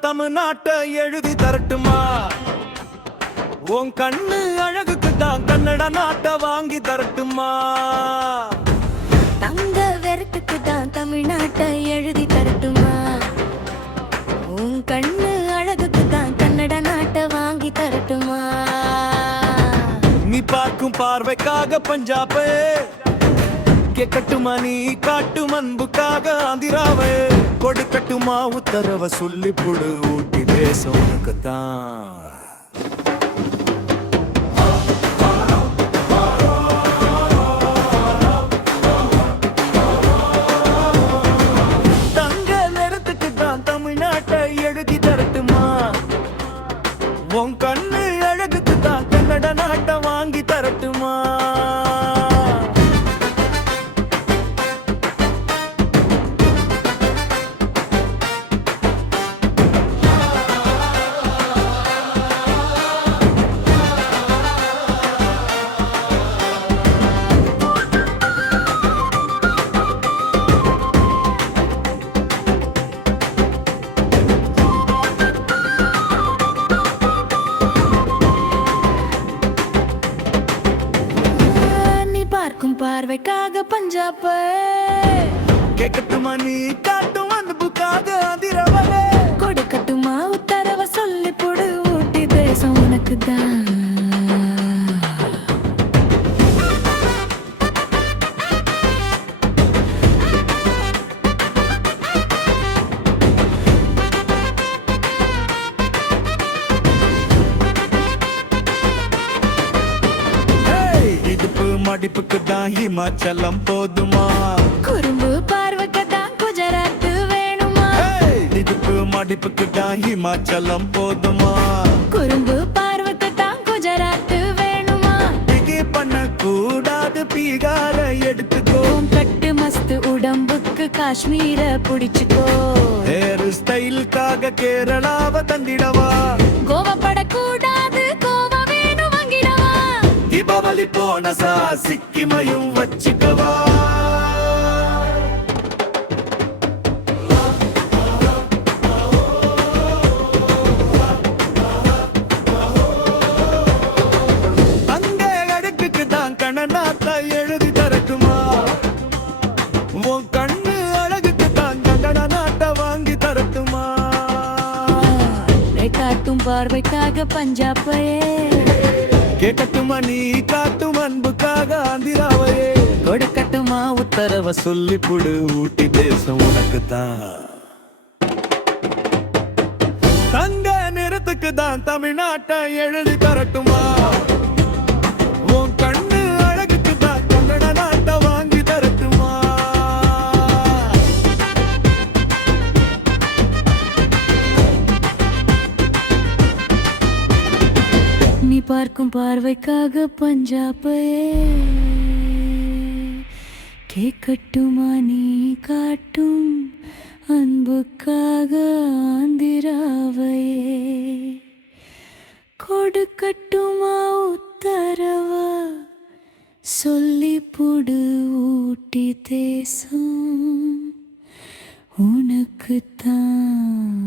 நான் தமிழ்நாட்டை எழுதி தரட்டுமா? உன் கண்ணு அழகுக்கு தான் கன்னட நாட்டை வாங்கி தரட்டுமா? தங்க வெறுத்துக்கு தான் தமிழ்நாட்டை எழுதி தரட்டுமா? உன் கண்ணு அழகுக்கு தான் கன்னட நாட்டை வாங்கி தரட்டுமா? நீ பார்க்கும் பார்வைக்காக பஞ்சாபே கேட்கட்டுமா? நீ காட்டும் அன்புக்காக ஆந்திராவே கொடுக்கட்டுமா? உத்தரவை சொல்லி புடு ஊட்டி தேசம் உனக்குத்தான். உன் கண்ணு அழகுக்கு தான் கன்னட நாட்டை வாங்கி தரட்டுமா? பார்வைக்காக பஞ்சாப் கேட்கட்டுமா? நீ காட்டும் அன்புக்காக ஆந்திராவே கொடுக்கட்டுமா? உத்தரவை சொல்லி போடு ஊட்டி தேசம் உனக்கு தான். மடிப்புக்கு தான் ஹிமாச்சலம் போதுமா? குறும்பு பார்வைக்கு தான் குஜராத் வேணுமா? இதுக்கு மடிப்புக்கு தான் ஹிமாச்சலம் போதுமா? குறும்பு பார்வைக்கு தான் குஜராத் வேணுமா? பிகே பண்ண கூடாது பீகார எடுத்துக்கோ. கட்டு மஸ்து உடம்புக்கு காஷ்மீர புடிச்சுக்கோ. ஹேர் ஸ்டைலுக்காக கேரளாவை தந்திடவா? கோவா படக்கூடாது, கோவா வேணும் வாங்கிடவா? தீபாவளி போனஸா சிக்கிமையும் வச்சுக்கவா? அங்க அடுக்குக்கு தான் கண்ணநாட்டை எழுதி தரட்டுமா? உன் கண்ணு அழகுக்கு தான் கன்னட நாட்டை வாங்கி தரட்டுமா? காட்டும் பார்வைக்காக பஞ்சாபே கேட்கட்டுமா? நீ காட்டும் அன்புக்காக ஆந்திராவையே கொடுக்கட்டுமா? உத்தரவை சொல்லி புடு ஊட்டி தேசம் உனக்குத்தான். தங்க நிறத்துக்கு தான் தமிழ்நாட்டை எழுதி தரட்டுமா? உன் கண்ணு அழகுக்கு தான் கன்னட நாட்டை வாங்கி தரட்டுமா? நீ பார்க்கும் பார்வைக்காக பஞ்சாபே கேட்கட்டுமா? நீ காட்டும் அன்புக்காக ஆந்திராவையே கொடுக்கட்டுமா? உத்தரவா சொல்லி புடு ஊட்டி தேசம் உனக்குத்தான்.